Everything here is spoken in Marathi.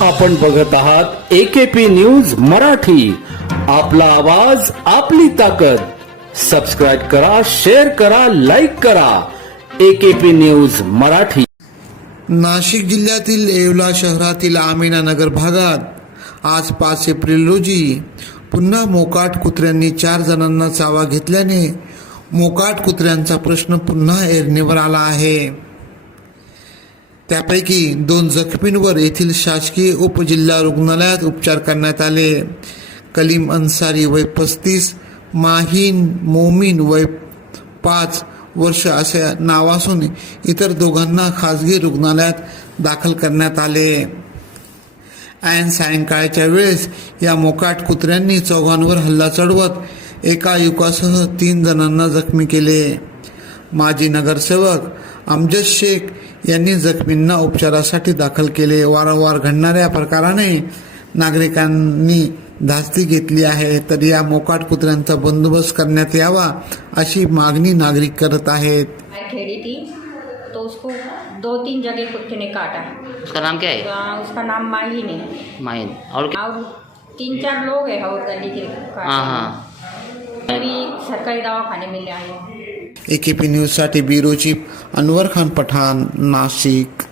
आपण बघत आहात एकेपी न्यूज मराठी. आपला आवाज आपली ताकद. सबस्क्राईब करा शेअर करा लाईक करा. AKP news Marathi. नाशिक जिल्ह्यातील येवला शहरातील आमिनानगर भागात आज पाच एप्रिल रोजी पुन्हा मोकाट कुत्र्यांनी चार जणांना चावा घेतल्याने मोकाट कुत्र्यांचा प्रश्न पुन्हा एरणीवर आला आहे. त्यापैकी दोन जखमींवर येथील शासकीय उपजिल्हा रुग्णालयात उपचार करण्यात आले. कलीम अन्सारी वय पस्तीस माहीन मोमीन वय पाच वर्ष असे नाव असून इतर दोघांना खाजगी रुग्णालयात दाखल करण्यात आले. ऐन सायंकाळच्या वेळेस या मोकाट कुत्र्यांनी चौघांवर हल्ला चढवत एका युकासह तीन जणांना जखमी केले. माजी नगरसेवक अमजद शेख यांनी जखमींना उपचारासाठी दाखल केले. वारंवार घडणाऱ्या प्रकाराने नागरिकांनी धास्ती घेतली आहे. तर या मोकाट कुत्र्यांचा बंदोबस्त करण्यात यावा अशी मागणी नागरिक करत आहेत. तो? उसको दो तीन जगह कुत्ते ने काटा. उसका नाम क्या है? तो उसका नाम माहीन है माहिन और क्या? और तीन चार लोग हैं और गली के हाँ हाँ. अभी सरकारी दवाखाने में ले आए ए के पी न्यूजसाठी ब्युरो चीफ अनवर खान पठाण नाशिक